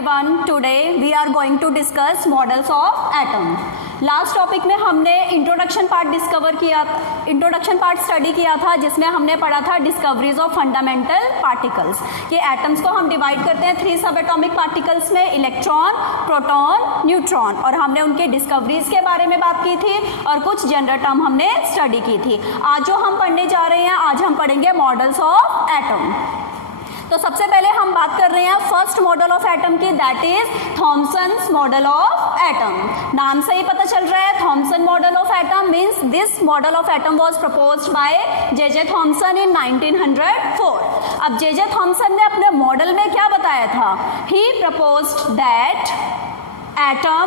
everyone. Today we are going to discuss models of atom. Last topic में हमने introduction part study किया था, जिसमें हमने पढ़ा था डिस्कवरीज ऑफ फंडामेंटल पार्टिकल्स कि एटम्स को हम डिवाइड करते हैं 3 सब एटॉमिक पार्टिकल्स में, इलेक्ट्रॉन, प्रोटॉन, न्यूट्रॉन, और हमने उनके डिस्कवरीज के बारे में बात की थी और कुछ जनरल टर्म हमने स्टडी की थी। आज जो हम पढ़ने जा रहे हैं, आज हम पढ़ेंगे मॉडल्स ऑफ एटम। तो सबसे पहले हम बात कर रहे हैं फर्स्ट मॉडल ऑफ एटम की, that is Thomson's model of atom. नाम से ही पता चल रहा है, Thomson model of atom means this model of atom was proposed by J Thomson in 1904। अब जे थॉमसन ने अपने मॉडल में क्या बताया था? He proposed that atom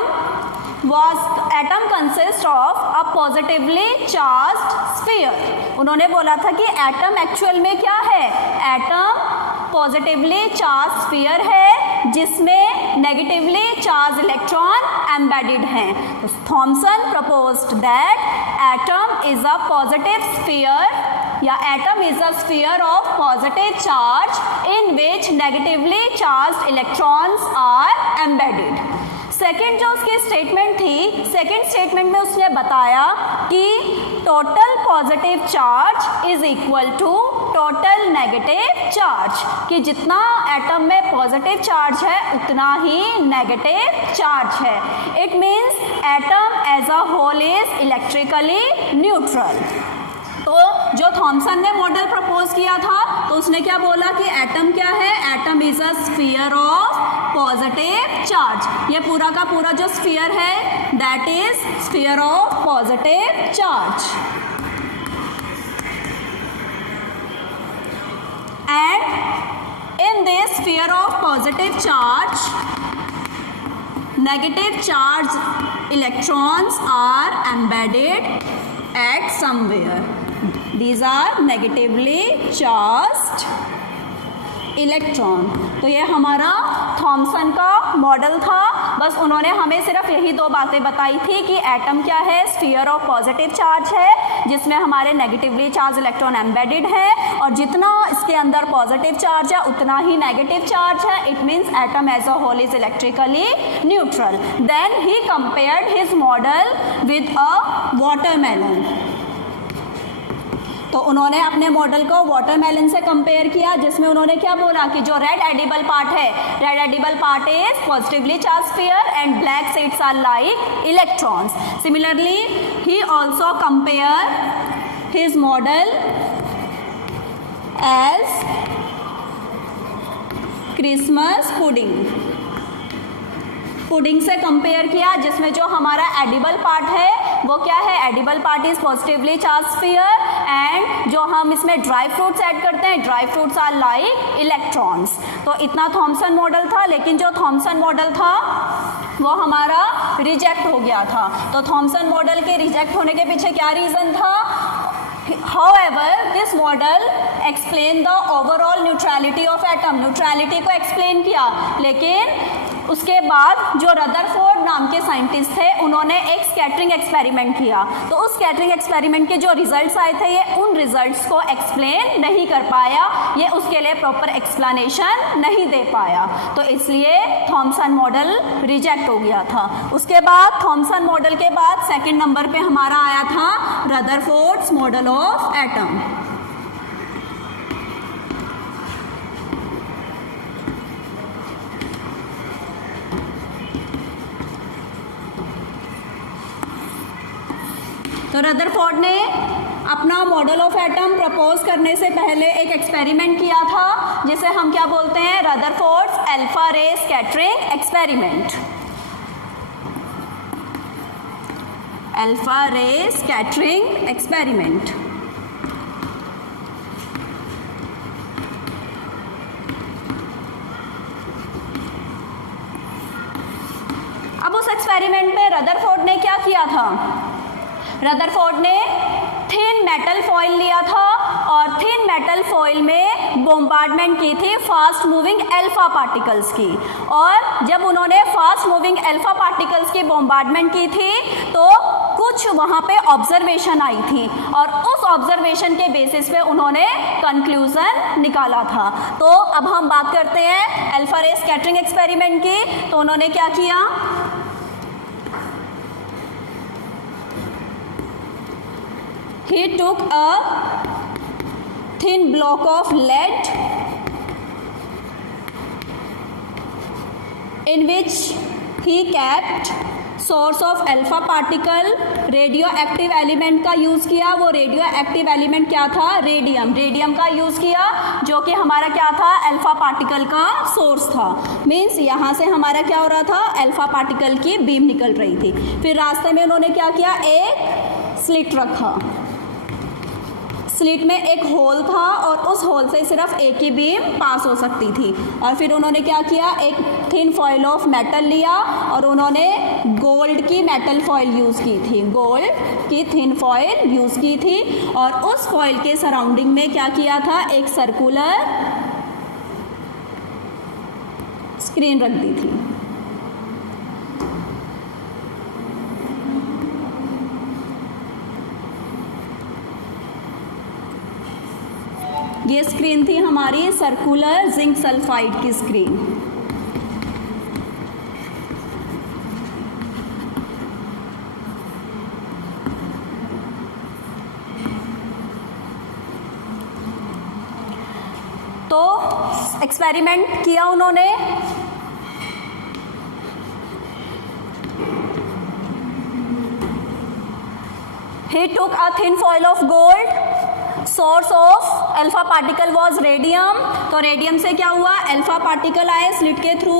consist of a positively charged sphere. उन्होंने बोला था कि एटम एक्चुअल में क्या है? एटम पॉजिटिवली चार्ज स्फीयर है जिसमें नेगेटिवली चार्ज इलेक्ट्रॉन एम्बेडेड हैं। तो Thomson proposed that atom is a positive sphere या atom is a sphere of positive charge in which negatively charged electrons are embedded. Second जो उसकी statement थी, second statement में उसने बताया कि total positive charge is equal to total negative charge, कि जितना एटम में पॉजिटिव चार्ज है उतना ही नेगेटिव चार्ज है। It means atom as a whole is electrically neutral. तो जो थॉमसन ने मॉडल प्रपोज किया था, तो उसने क्या बोला कि एटम क्या है? Atom is a sphere of positive charge. ये पूरा का पूरा जो स्फीयर है that is sphere of positive charge. And in this sphere of positive charge negative charge electrons are embedded at somewhere. These are negatively charged electron. तो ये हमारा Thompson का मॉडल था। बस उन्होंने हमें सिर्फ यही 2 बातें बताई थी कि एटम क्या है? स्फीयर ऑफ पॉजिटिव चार्ज है जिसमें हमारे नेगेटिवली चार्ज इलेक्ट्रॉन एम्बेडेड है, और जितना इसके अंदर पॉजिटिव चार्ज है उतना ही नेगेटिव चार्ज है। It means atom as a whole is electrically neutral. Then he compared his model with a watermelon. तो उन्होंने अपने मॉडल को वाटरमेलन से कंपेयर किया, जिसमें उन्होंने क्या बोला कि जो रेड एडिबल पार्ट है, red edible part is positively charge sphere and black seeds are like electrons. Similarly he also compare his model as Christmas pudding से कंपेयर किया, जिसमें जो हमारा एडिबल पार्ट है वो क्या है? Edible part is positively charge sphere and जो हम इसमें ड्राई फ्रूट्स ऐड करते हैं, dry fruits are like electrons. तो इतना थॉमसन मॉडल था, लेकिन जो थॉमसन मॉडल था वो हमारा रिजेक्ट हो गया था। तो थॉमसन मॉडल के रिजेक्ट होने के पीछे क्या रीज़न था? However, this model explain the overall neutrality of atom, neutrality को एक्सप्लेन किया, लेकिन उसके बाद जो रदरफोर्ड नाम के साइंटिस्ट थे उन्होंने एक स्कैटरिंग एक्सपेरिमेंट किया। तो उस स्कैटरिंग एक्सपेरिमेंट के जो रिजल्ट्स आए थे, ये उन रिजल्ट्स को एक्सप्लेन नहीं कर पाया, ये उसके लिए प्रॉपर एक्सप्लेनेशन नहीं दे पाया, तो इसलिए थॉमसन मॉडल रिजेक्ट हो गया था। उसके बाद थॉमसन मॉडल के बाद सेकेंड नंबर पे हमारा आया था रदरफोर्ड्स मॉडल ऑफ एटम। तो रदरफोर्ड ने अपना मॉडल ऑफ एटम प्रपोज करने से पहले एक एक्सपेरिमेंट किया था, जिसे हम क्या बोलते हैं? रदरफोर्ड्स अल्फा रे स्कैटरिंग एक्सपेरिमेंट। अल्फा रे स्कैटरिंग एक्सपेरिमेंट। अब उस एक्सपेरिमेंट में रदरफोर्ड ने क्या किया था? रदरफोर्ड ने थिन मेटल फॉइल लिया था और थिन मेटल फॉइल में बोम्बार्डमेंट की थी फास्ट मूविंग अल्फा पार्टिकल्स की। और जब उन्होंने फास्ट मूविंग अल्फा पार्टिकल्स की बोम्बार्डमेंट की थी तो कुछ वहाँ पे ऑब्जर्वेशन आई थी और उस ऑब्जर्वेशन के बेसिस पे उन्होंने कंक्लूजन निकाला था। तो अब हम बात करते हैं अल्फा रे स्कैटरिंग एक्सपेरिमेंट की। तो उन्होंने क्या किया, he took a thin block of lead in which he kept source of alpha particle, radio active element का यूज़ किया। वो रेडियो एक्टिव एलिमेंट क्या था, रेडियम, रेडियम का यूज़ किया जो कि हमारा क्या था, अल्फा पार्टिकल का सोर्स था। मीन्स यहाँ से हमारा क्या हो रहा था, अल्फा पार्टिकल की बीम निकल रही थी। फिर रास्ते में उन्होंने क्या किया, एक स्लिट रखा, स्लिट में एक होल था और उस होल से सिर्फ एक ही बीम पास हो सकती थी। और फिर उन्होंने क्या किया, एक थिन फॉइल ऑफ मेटल लिया और उन्होंने गोल्ड की मेटल फॉइल यूज़ की थी, गोल्ड की थिन फॉइल यूज़ की थी और उस फॉइल के सराउंडिंग में क्या किया था, एक सर्कुलर स्क्रीन रख दी थी। ये स्क्रीन थी हमारी सर्कुलर जिंक सल्फाइड की स्क्रीन। तो एक्सपेरिमेंट किया उन्होंने, he took a thin foil of gold, source of alpha particle was radium. तो रेडियम से क्या हुआ, अल्फा पार्टिकल आए स्लिट के थ्रू,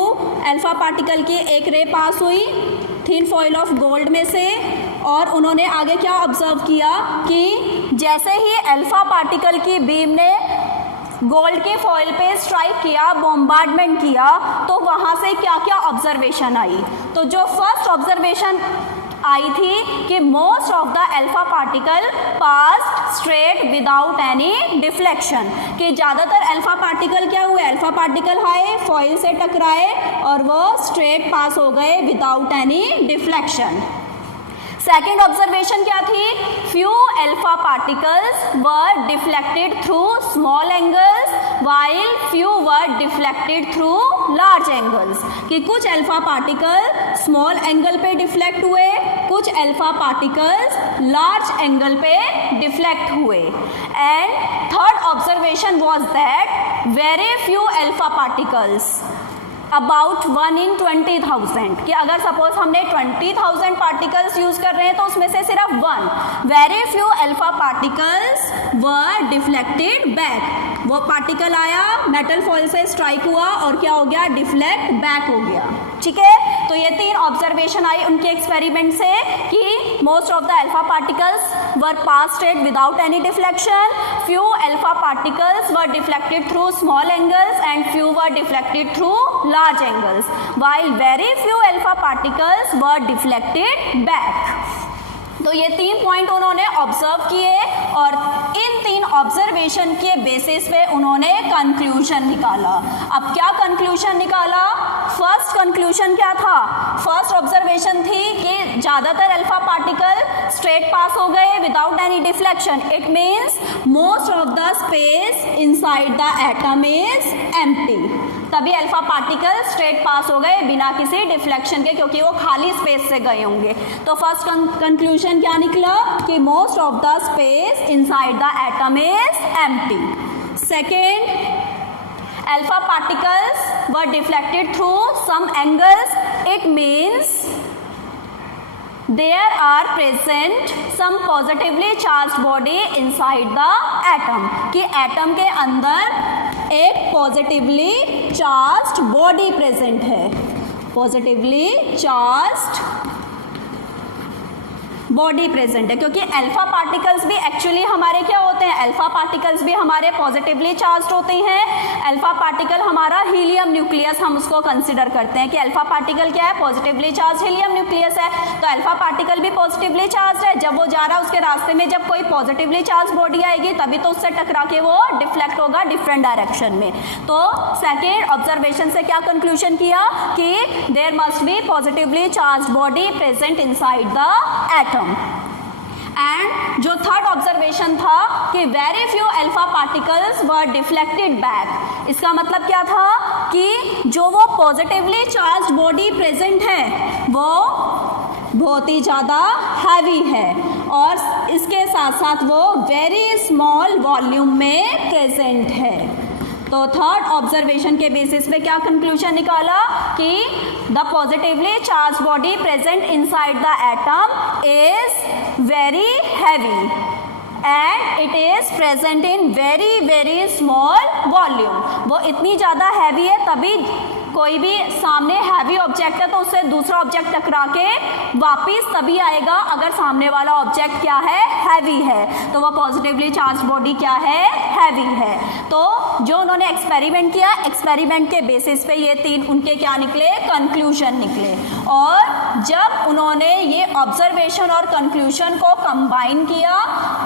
अल्फा पार्टिकल की एक रे पास हुई थिन फॉइल ऑफ गोल्ड में से और उन्होंने आगे क्या ऑब्जर्व किया कि जैसे ही अल्फा पार्टिकल की बीम ने गोल्ड की फॉइल पे स्ट्राइक किया, बॉम्बार्डमेंट किया, तो वहाँ से क्या क्या ऑब्जर्वेशन आई। तो जो फर्स्ट ऑब्जर्वेशन आई थी कि most of the alpha particle passed straight without any deflection, कि ज़्यादातर अल्फा पार्टिकल क्या हुए, अल्फा पार्टिकल आए फॉइल से टकराए और वो स्ट्रेट पास हो गए without any deflection. Second observation क्या थी, few alpha particles were deflected through small angles while few were deflected through large angles, कि कुछ अल्फा पार्टिकल स्मॉल एंगल पे डिफ्लेक्ट हुए, कुछ अल्फा पार्टिकल्स लार्ज एंगल पे डिफ्लेक्ट हुए। And third observation was that very few alpha particles about 1 in 20,000, कि अगर suppose हमने 20,000 पार्टिकल्स यूज कर रहे हैं तो उसमें से सिर्फ 1 very few alpha particles were deflected back. वो पार्टिकल आया मेटल फॉइल से स्ट्राइक हुआ और क्या हो गया, डिफ्लेक्ट बैक हो गया। ठीक है, तो ये तीन ऑब्जर्वेशन आई उनके एक्सपेरिमेंट से कि most of the alpha particles were pass straight without any deflection, few alpha particles were deflected through small angles and few were deflected through large angles while very few alpha particles were deflected back। तो ये 3 point उन्होंने observe किए और इन 3 observation के basis पे उन्होंने conclusion निकाला। अब क्या कंक्लूजन निकाला, फर्स्ट कंक्लूजन क्या था, फर्स्ट ऑब्जर्वेशन थी कि ज़्यादातर अल्फा पार्टिकल स्ट्रेट पास हो गए without any deflection, it means most of the space inside the atom is empty. तभी अल्फा पार्टिकल स्ट्रेट पास हो गए बिना किसी डिफ्लेक्शन के, क्योंकि वो खाली स्पेस से गए होंगे। तो फर्स्ट कंक्लूजन क्या निकला कि most of the space inside the atom is empty. Second, alpha particles were deflected through some angles, it means there are present some positively charged body inside the atom, कि atom के अंदर एक positively charged body present है, positively charged body present है, क्योंकि alpha particles भी actually हमारे क्या होते हैं, अल्फा पार्टिकल्स भी हमारे पॉजिटिवली चार्ज्ड होते हैं। अल्फा पार्टिकल हमारा हीलियम न्यूक्लियस हम उसको कंसिडर करते हैं कि अल्फा पार्टिकल क्या है, पॉजिटिवली चार्ज हीलियम न्यूक्लियस है। तो अल्फा पार्टिकल भी पॉजिटिवली चार्ज है, जब वो जा रहा है उसके रास्ते में जब कोई पॉजिटिवली चार्ज बॉडी आएगी तभी तो उससे टकरा के वो डिफ्लेक्ट होगा डिफरेंट डायरेक्शन में। तो सेकेंड ऑब्जर्वेशन से क्या कंक्लूजन किया कि there must be positively charge body present inside the atom. Atom. And जो थर्ड ऑब्जर्वेशन था कि very few alpha particles were deflected back. इसका मतलब क्या था कि जो वो पॉजिटिवली चार्ज बॉडी प्रेजेंट है वो बहुत ही ज़्यादा हैवी है और इसके साथ साथ वो वेरी स्मॉल वॉल्यूम में प्रेजेंट है। तो थर्ड ऑब्जर्वेशन के बेसिस पे क्या कंक्लूजन निकाला कि the positively charge body present inside the atom is very heavy and it is present in very very small volume. वो इतनी ज़्यादा हैवी है, तभी कोई भी सामने हैवी ऑब्जेक्ट है तो उससे दूसरा ऑब्जेक्ट टकरा के वापिस तभी आएगा अगर सामने वाला ऑब्जेक्ट क्या है, हैवी है। तो वह पॉजिटिवली चार्ज बॉडी क्या है, हैवी है। तो जो उन्होंने एक्सपेरिमेंट किया, एक्सपेरिमेंट के बेसिस पे ये तीन उनके क्या निकले, कंक्लूजन निकले। और जब उन्होंने ये ऑब्जर्वेशन और कंक्लूजन को कंबाइन किया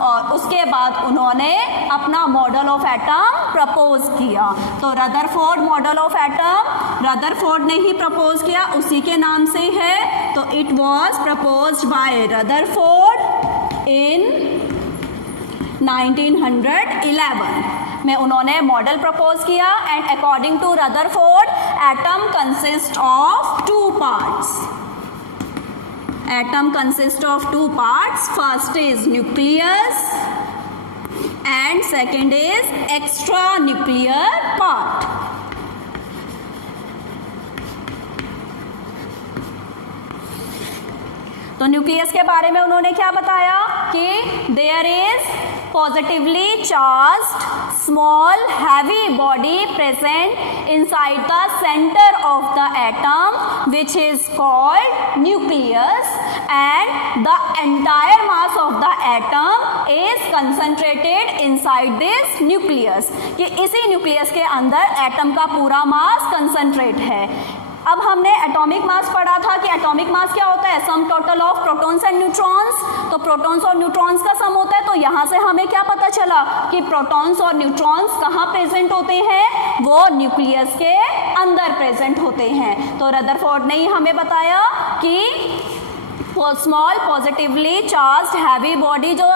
और उसके बाद उन्होंने अपना मॉडल ऑफ एटम प्रपोज किया। तो Rutherford model of atom Rutherford ने ही प्रपोज किया, उसी के नाम से है। तो it was proposed by Rutherford in 1911 में उन्होंने मॉडल प्रपोज किया। And according to Rutherford atom consist of two parts. Atom consist of two parts, first is nucleus and second is extra nuclear part. तो nucleus के बारे में उन्होंने क्या बताया कि there is positively charged small heavy body present inside the centre of the atom which is called nucleus and the entire mass of the atom is concentrated inside this nucleus. कि इसी nucleus के अंदर atom का पूरा मास concentrate है। अब हमने atomic mass पढ़ा था कि एटॉमिक मास क्या होता है, sum total of protons and neutrons. तो प्रोटॉन्स और न्यूट्रॉन्स का सम होता है। तो यहाँ से हमें क्या पता चला कि प्रोटॉन्स और न्यूट्रॉन्स कहाँ प्रेजेंट होते हैं, वो न्यूक्लियस के अंदर प्रेजेंट होते हैं। तो रदरफोर्ड ने ही हमें बताया कि small positively charged heavy body जो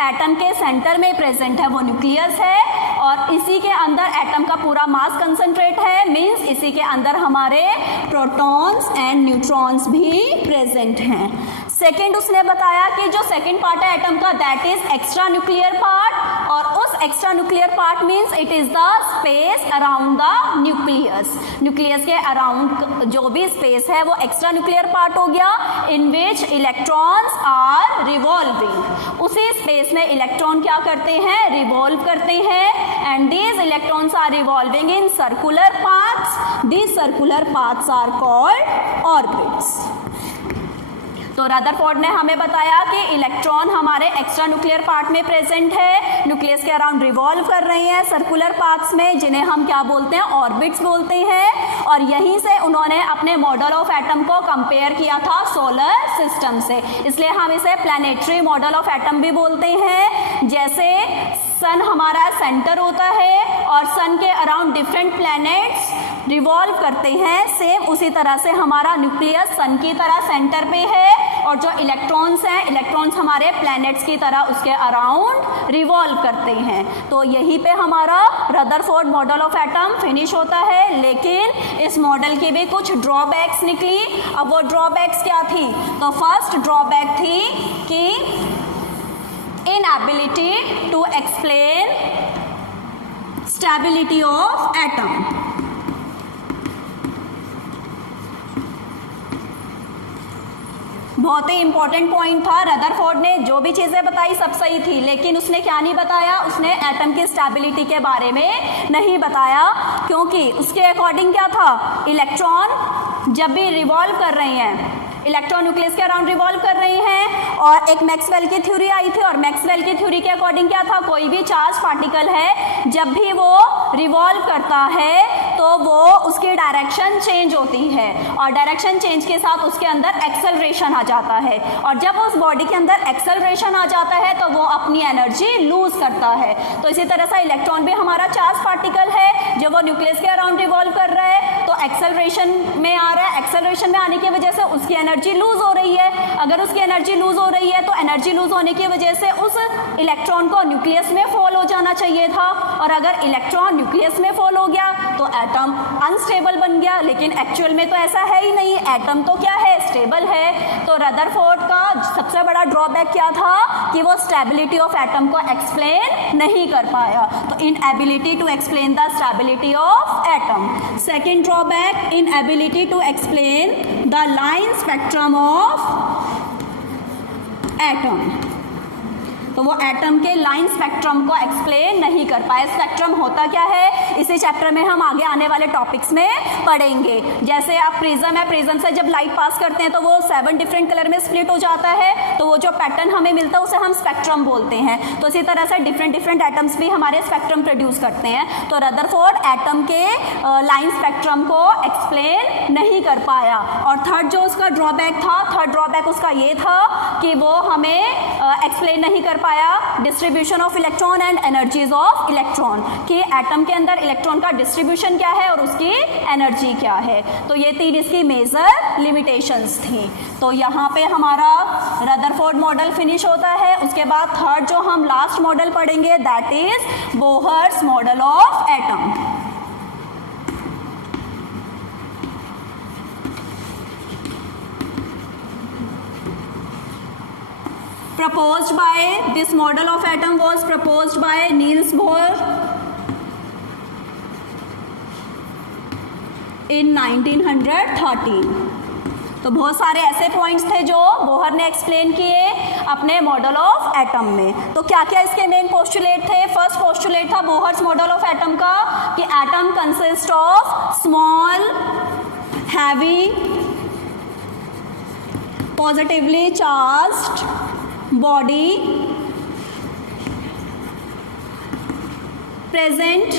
एटम के सेंटर में प्रेजेंट है वो न्यूक्लियस है और इसी के अंदर एटम का पूरा मास कंसंट्रेट है। मींस इसी के अंदर हमारे प्रोटॉन्स एंड न्यूट्रॉन्स भी प्रेजेंट हैं। सेकेंड उसने बताया कि जो सेकेंड पार्ट है एटम का that is extra nuclear part और उस extra nuclear part means it is the space around the nucleus. Nucleus के अराउंड जो भी स्पेस है वो एक्स्ट्रा न्यूक्लियर पार्ट हो गया in which electrons are revolving. उसी स्पेस में इलेक्ट्रॉन क्या करते हैं, रिवॉल्व करते हैं and these electrons are revolving in circular paths. These circular paths are called orbits. तो रदरफोर्ड ने हमें बताया कि इलेक्ट्रॉन हमारे एक्स्ट्रा न्यूक्लियर पार्ट में प्रेजेंट है, न्यूक्लियस के अराउंड रिवॉल्व कर रही हैं सर्कुलर पाथ्स में, जिन्हें हम क्या बोलते हैं, ऑर्बिट्स बोलते हैं। और यहीं से उन्होंने अपने मॉडल ऑफ एटम को कंपेयर किया था सोलर सिस्टम से, इसलिए हम इसे प्लैनेटरी मॉडल ऑफ एटम भी बोलते हैं। जैसे सन हमारा सेंटर होता है और सन के अराउंड डिफरेंट प्लैनेट्स रिवॉल्व करते हैं, सेम उसी तरह से हमारा न्यूक्लियस सन की तरह सेंटर पे है और जो इलेक्ट्रॉन्स हैं, इलेक्ट्रॉन्स हमारे प्लैनेट्स की तरह उसके अराउंड रिवॉल्व करते हैं। तो यहीं पे हमारा Rutherford model of atom finish होता है। लेकिन इस मॉडल की भी कुछ ड्रॉबैक्स निकली। अब वो ड्रॉबैक्स क्या थी, तो फर्स्ट ड्रॉबैक थी कि inability to explain stability of atom। बहुत ही इंपॉर्टेंट पॉइंट था। रदरफोर्ड ने जो भी चीजें बताई सब सही थी, लेकिन उसने क्या नहीं बताया, उसने एटम की स्टेबिलिटी के बारे में नहीं बताया। क्योंकि उसके अकॉर्डिंग क्या था, इलेक्ट्रॉन जब भी रिवॉल्व कर रही हैं, इलेक्ट्रॉन न्यूक्लियस के अराउंड रिवॉल्व कर रही हैं और एक मैक्सवेल की थ्योरी आई थी और मैक्सवेल की थ्योरी के अकॉर्डिंग क्या था, कोई भी चार्ज पार्टिकल है जब भी वो रिवॉल्व करता है तो वो उसकी डायरेक्शन चेंज होती है और डायरेक्शन चेंज के साथ उसके अंदर एक्सेलरेशन आ जाता है और जब उस बॉडी के अंदर एक्सेलरेशन आ जाता है तो वो अपनी एनर्जी लूज करता है। तो इसी तरह से इलेक्ट्रॉन भी हमारा चार्ज पार्टिकल है, जब वो न्यूक्लियस के अराउंड रिवॉल्व कर रहा है तो एक्सेलरेशन में आ रहा है, एक्सेलरेशन में आने की वजह से उसकी एनर्जी लूज हो रही है। अगर उसकी एनर्जी लूज हो रही है तो एनर्जी लूज होने की वजह से उस इलेक्ट्रॉन को न्यूक्लियस में फॉल हो जाना चाहिए था, और अगर इलेक्ट्रॉन न्यूक्लियस में फॉल हो गया तो एटम अनस्टेबल बन गया। लेकिन एक्चुअल में तो ऐसा है ही नहीं, एटम तो क्या है, स्टेबल है। तो रदरफोर्ड का सबसे बड़ा ड्रॉबैक क्या था कि वो स्टेबिलिटी ऑफ एटम को एक्सप्लेन नहीं कर पाया। तो inability to explain the stability of atom. Second drawback, inability to explain the line spectrum of atom. तो वो एटम के लाइन स्पेक्ट्रम को एक्सप्लेन नहीं कर पाए। स्पेक्ट्रम होता क्या है, इसी चैप्टर में हम आगे आने वाले टॉपिक्स में पढ़ेंगे। जैसे आप प्रिज्म है, प्रिज्म से जब लाइट पास करते हैं तो वो 7 डिफरेंट कलर में स्प्लिट हो जाता है, तो वो जो पैटर्न हमें मिलता है उसे हम स्पेक्ट्रम बोलते हैं। तो इसी तरह से डिफरेंट एटम्स भी हमारे स्पेक्ट्रम प्रोड्यूस करते हैं। तो रदरफोर्ड एटम के लाइन स्पेक्ट्रम को एक्सप्लेन नहीं कर पाया। और थर्ड जो उसका ड्रॉबैक था, थर्ड ड्रॉबैक उसका ये था कि वो हमें एक्सप्लेन नहीं कर पाया distribution of electron and energies of electron, कि एटम के अंदर इलेक्ट्रॉन का डिस्ट्रीब्यूशन क्या है और उसकी एनर्जी क्या है। तो ये 3 इसकी मेजर लिमिटेशंस थी। तो यहाँ पे हमारा रदरफोर्ड मॉडल फिनिश होता है। उसके बाद थर्ड जो हम लास्ट मॉडल पढ़ेंगे that is Bohr's model of atom. Proposed by this model of atom was proposed by Niels Bohr in 1913। तो बहुत सारे ऐसे पॉइंट्स थे जो बोहर ने एक्सप्लेन किए अपने मॉडल ऑफ एटम में। तो क्या क्या इसके मेन पोस्टुलेट थे। फर्स्ट पोस्टुलेट था बोहर्स मॉडल ऑफ एटम का कि atom consist of small heavy positively charged body present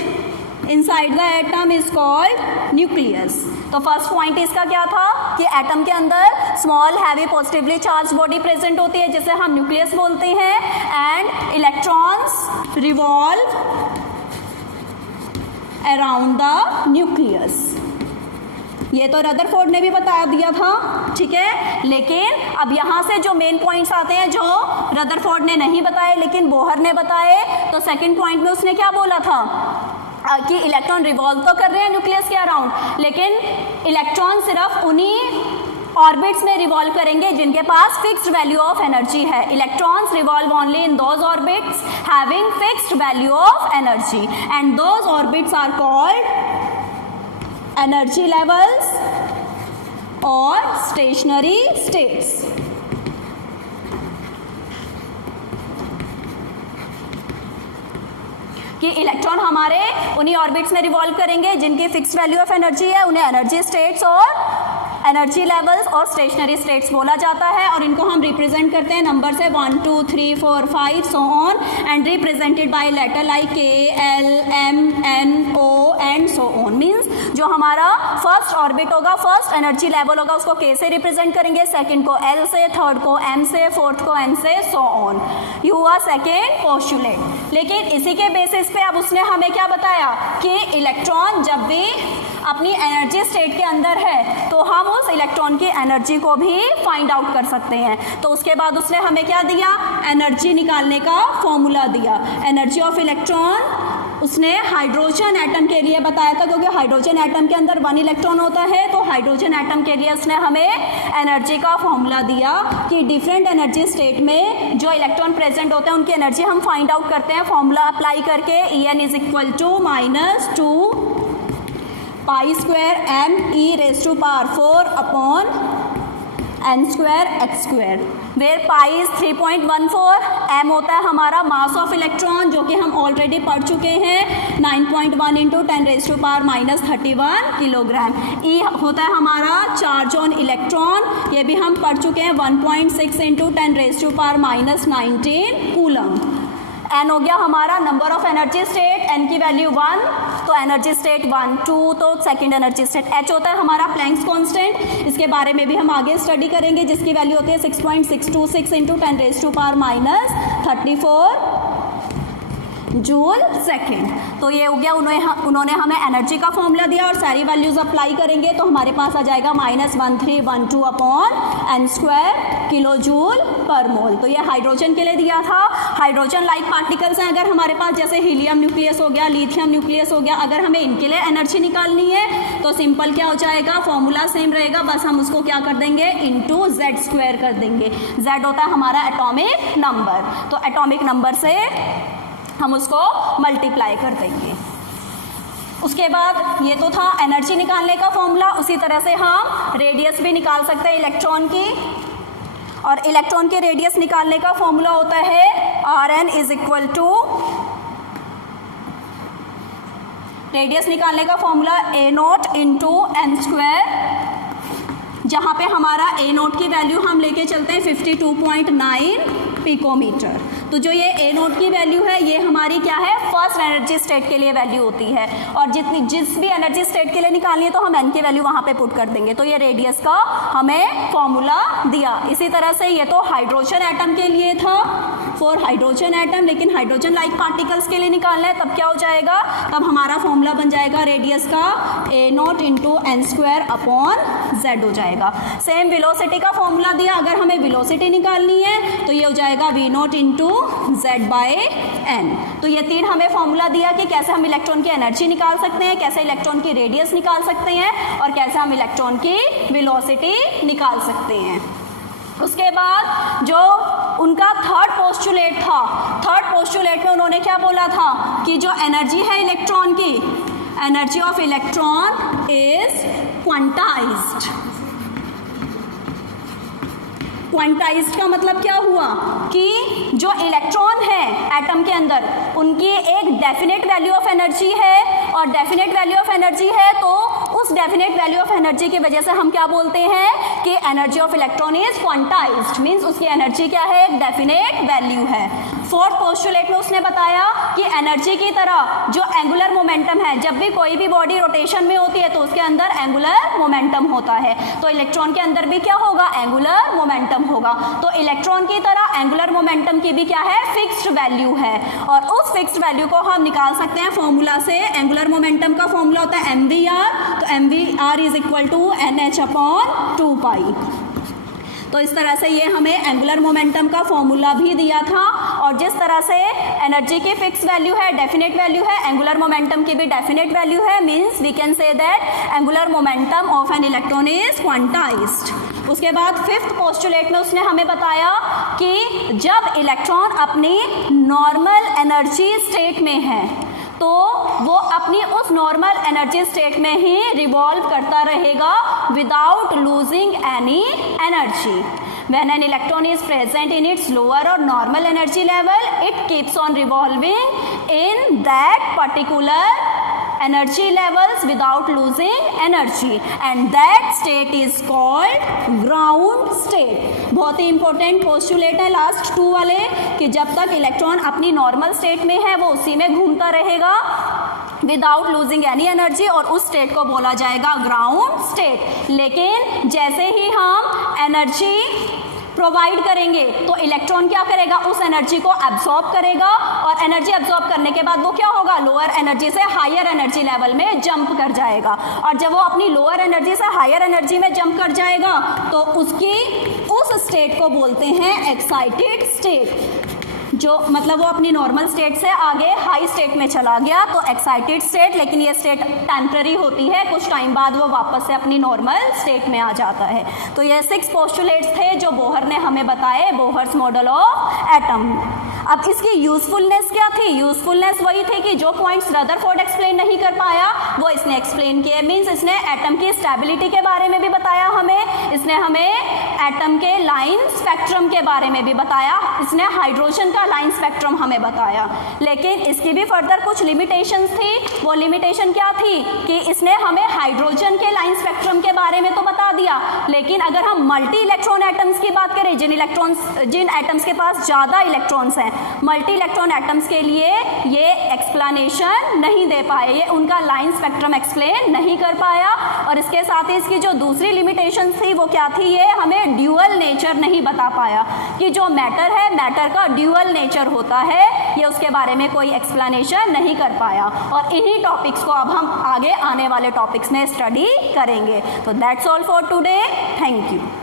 inside the atom is called nucleus। तो फर्स्ट पॉइंट इसका क्या था कि एटम के अंदर small heavy positively charge body present होती है जिसे हम न्यूक्लियस बोलते हैं, and electrons revolve around the nucleus. ये तो रदरफोर्ड ने भी बता दिया था, ठीक है। लेकिन अब यहाँ से जो मेन पॉइंट्स आते हैं जो रदरफोर्ड ने नहीं बताए लेकिन बोहर ने बताए। तो सेकंड पॉइंट में उसने क्या बोला था कि इलेक्ट्रॉन रिवॉल्व तो कर रहे हैं न्यूक्लियस के अराउंड, लेकिन इलेक्ट्रॉन सिर्फ उन्हीं ऑर्बिट्स में रिवॉल्व करेंगे जिनके पास फिक्स्ड वैल्यू ऑफ एनर्जी है। Electrons revolve only in those orbits having fixed value of energy, and those orbits are called energy levels और स्टेशनरी स्टेट्स। कि इलेक्ट्रॉन हमारे उन्हीं ऑर्बिट्स में रिवॉल्व करेंगे जिनकी फिक्स्ड वैल्यू ऑफ एनर्जी है, उन्हें एनर्जी स्टेट्स और एनर्जी लेवल्स और स्टेशनरी स्टेट्स बोला जाता है। और इनको हम रिप्रेजेंट करते हैं नंबर से 1 2 3 4 5 so on, and represented by letter like K L M N O and so on. Means जो हमारा फर्स्ट ऑर्बिट होगा, फर्स्ट एनर्जी लेवल होगा, उसको K से रिप्रेजेंट करेंगे, सेकंड को L से, थर्ड को M से, फोर्थ को N से, सो ऑन। ये हुआ सेकेंड पोस्टुलेट। लेकिन इसी के बेसिस पे अब उसने हमें क्या बताया कि इलेक्ट्रॉन जब भी अपनी एनर्जी स्टेट के अंदर है तो हम उस इलेक्ट्रॉन की एनर्जी को भी फाइंड आउट कर सकते हैं। तो उसके बाद उसने हमें क्या दिया, एनर्जी निकालने का फॉर्मूला दिया। एनर्जी ऑफ इलेक्ट्रॉन उसने हाइड्रोजन एटम के लिए बताया था, क्योंकि हाइड्रोजन एटम के अंदर 1 इलेक्ट्रॉन होता है। तो हाइड्रोजन एटम के लिए उसने हमें एनर्जी का फॉर्मूला दिया कि डिफरेंट एनर्जी स्टेट में जो इलेक्ट्रॉन प्रेजेंट होते हैं उनकी एनर्जी हम फाइंड आउट करते हैं फॉर्मूला अप्लाई करके। En is equal to -2 pi square m e raise to power 4 upon n square x square, where pi is 3.14, m होता है हमारा मास ऑफ इलेक्ट्रॉन जो कि हम ऑलरेडी पढ़ चुके हैं 9.1 into 10 raise to power -31 kilogram. e होता है हमारा चार्ज ऑन इलेक्ट्रॉन, ये भी हम पढ़ चुके हैं 1.6 into 10 raise to power -19 coulomb. n हो गया हमारा number of energy state, n की वैल्यू 1, तो एनर्जी स्टेट 1 2, तो सेकंड एनर्जी स्टेट। h होता है हमारा प्लैंक्स कांस्टेंट, इसके बारे में भी हम आगे स्टडी करेंगे, जिसकी वैल्यू होती है 6.626 into 10 raise to power -34। Joule second. तो ये हो गया, उन्होंने हमें एनर्जी का फॉर्मूला दिया और सारी वैल्यूज अप्लाई करेंगे तो हमारे पास आ जाएगा -1312 अपॉन n² किलो जूल पर मोल। तो ये हाइड्रोजन के लिए दिया था। हाइड्रोजन लाइक पार्टिकल्स हैं अगर हमारे पास, जैसे हीलियम न्यूक्लियस हो गया, लिथियम न्यूक्लियस हो गया, अगर हमें इनके लिए एनर्जी निकालनी है तो सिंपल क्या हो जाएगा, फॉर्मूला सेम रहेगा, बस हम उसको क्या कर देंगे, इंटू Z² कर देंगे। Z होता है हमारा एटॉमिक नंबर, तो एटॉमिक नंबर से हम उसको मल्टीप्लाई कर देंगे। उसके बाद ये तो था एनर्जी निकालने का फॉर्मूला। उसी तरह से हम रेडियस भी निकाल सकते हैं इलेक्ट्रॉन की, और इलेक्ट्रॉन के रेडियस निकालने का फॉर्मूला होता है Rn is equal to, radius निकालने का फॉर्मूला A0 इंटू n², जहाँ पे हमारा A0 की वैल्यू हम लेके चलते हैं 52.9 पिकोमीटर। तो जो ये A0 की वैल्यू है ये हमारी क्या है, फर्स्ट एनर्जी स्टेट के लिए वैल्यू होती है, और जिस भी एनर्जी स्टेट के लिए निकालनी है तो हम n की वैल्यू वहाँ पे पुट कर देंगे। तो ये रेडियस का हमें फॉर्मूला दिया। इसी तरह से ये तो हाइड्रोजन एटम के लिए था, फॉर हाइड्रोजन एटम, लेकिन हाइड्रोजन लाइक पार्टिकल्स के लिए निकालना है तब क्या हो जाएगा, तब हमारा फॉर्मूला बन जाएगा रेडियस का A0 into n² upon Z हो जाएगा। सेम वेलोसिटी का फॉर्मूला दिया, अगर हमें वेलोसिटी निकालनी है तो ये हो जाएगा V0 इंटू Z/n। तो ये तीन हमें फॉर्मूला दिया कि कैसे हम इलेक्ट्रॉन की एनर्जी निकाल सकते हैं, कैसे इलेक्ट्रॉन की रेडियस निकाल सकते हैं, और कैसे हम इलेक्ट्रॉन की वेलोसिटी निकाल सकते हैं। उसके बाद जो उनका थर्ड पोस्टुलेट था, थर्ड पोस्टुलेट में उन्होंने क्या बोला था कि जो एनर्जी है इलेक्ट्रॉन की, energy of electron is quantized. Quantized का मतलब क्या हुआ कि जो इलेक्ट्रॉन है एटम के अंदर उनकी एक डेफिनेट वैल्यू ऑफ एनर्जी है, और डेफिनेट वैल्यू ऑफ एनर्जी है तो उस डेफिनेट वैल्यू ऑफ एनर्जी की वजह से हम क्या बोलते हैं कि energy of electron is quantized, means उसकी एनर्जी क्या है, एक डेफिनेट वैल्यू है। फोर्थ पोस्टुलेट में उसने बताया कि एनर्जी की तरह जो एंगुलर मोमेंटम है, जब भी कोई भी बॉडी रोटेशन में होती है तो उसके अंदर एंगुलर मोमेंटम होता है, तो इलेक्ट्रॉन के अंदर भी क्या होगा, एंगुलर मोमेंटम होगा। तो इलेक्ट्रॉन की तरह एंगुलर मोमेंटम की भी क्या है, फिक्स्ड वैल्यू है, और उस फिक्स्ड वैल्यू को हम निकाल सकते हैं फॉर्मूला से। एंगुलर मोमेंटम का फॉर्मूला होता है mvr, तो mvr is equal to nh upon 2π। तो इस तरह से ये हमें एंगुलर मोमेंटम का फॉर्मूला भी दिया था, और जिस तरह से एनर्जी की फिक्स वैल्यू है, डेफिनेट वैल्यू है, एंगुलर मोमेंटम की भी डेफिनेट वैल्यू है, means we can say that angular momentum of an electron is quantized. उसके बाद फिफ्थ पोस्टुलेट में उसने हमें बताया कि जब इलेक्ट्रॉन अपनी नॉर्मल एनर्जी स्टेट में है तो वो अपनी उस नॉर्मल एनर्जी स्टेट में ही रिवॉल्व करता रहेगा without losing any energy. When an electron is present in its lower or normal energy level, it keeps on revolving in that particular energy levels without losing energy, and that state is called ground state। बहुत ही important postulate है last 2 वाले, कि जब तक electron अपनी normal state में है वो उसी में घूमता रहेगा विदाउट लूजिंग एनी एनर्जी, और उस स्टेट को बोला जाएगा ग्राउंड स्टेट। लेकिन जैसे ही हम एनर्जी प्रोवाइड करेंगे तो इलेक्ट्रॉन क्या करेगा, उस एनर्जी को एब्जॉर्ब करेगा, और एनर्जी एब्जॉर्ब करने के बाद वो क्या होगा, लोअर एनर्जी से हायर एनर्जी लेवल में जंप कर जाएगा, और जब वो अपनी लोअर एनर्जी से हायर एनर्जी में जंप कर जाएगा तो उसकी उस स्टेट को बोलते हैं एक्साइटेड स्टेट। जो मतलब वो अपनी नॉर्मल स्टेट से आगे हाई स्टेट में चला गया तो एक्साइटेड स्टेट, लेकिन ये स्टेट टेम्पररी होती है, कुछ टाइम बाद वो वापस से अपनी नॉर्मल स्टेट में आ जाता है। तो ये 6 पोस्टुलेट्स थे जो बोहर ने हमें बताए, बोहर्स मॉडल ऑफ एटम। अब इसकी यूजफुलनेस क्या थी, यूजफुलनेस वही थी कि जो पॉइंट्स रदरफोर्ड एक्सप्लेन नहीं कर पाया वो इसने एक्सप्लेन किए, मीन्स इसने एटम की स्टेबिलिटी के बारे में भी बताया हमें, इसने हमें एटम के लाइन स्पेक्ट्रम के बारे में भी बताया, इसने हाइड्रोजन का लाइन स्पेक्ट्रम हमें बताया। लेकिन इसकी भी फर्दर कुछ लिमिटेशंस थी। वो लिमिटेशन क्या थी कि इसने हमें हाइड्रोजन के लाइन स्पेक्ट्रम के बारे में तो बता दिया, लेकिन अगर हम मल्टी इलेक्ट्रॉन एटम्स की बात करें, जिन एटम्स के पास ज़्यादा इलेक्ट्रॉन्स हैं, मल्टी इलेक्ट्रॉन एटम्स के लिए ये एक्सप्लेनेशन नहीं दे पाए, ये उनका लाइन स्पेक्ट्रम एक्सप्लेन नहीं कर पाया। और इसके साथ ही इसकी जो दूसरी लिमिटेशन थी वो क्या थी, ये हमें ड्यूअल नेचर नहीं बता पाया कि जो मैटर है मैटर का ड्यूअल नेचर होता है, ये उसके बारे में कोई एक्सप्लेनेशन नहीं कर पाया। और इन्हीं टॉपिक्स को अब हम आगे आने वाले टॉपिक्स में स्टडी करेंगे। तो that's all for today, thank you.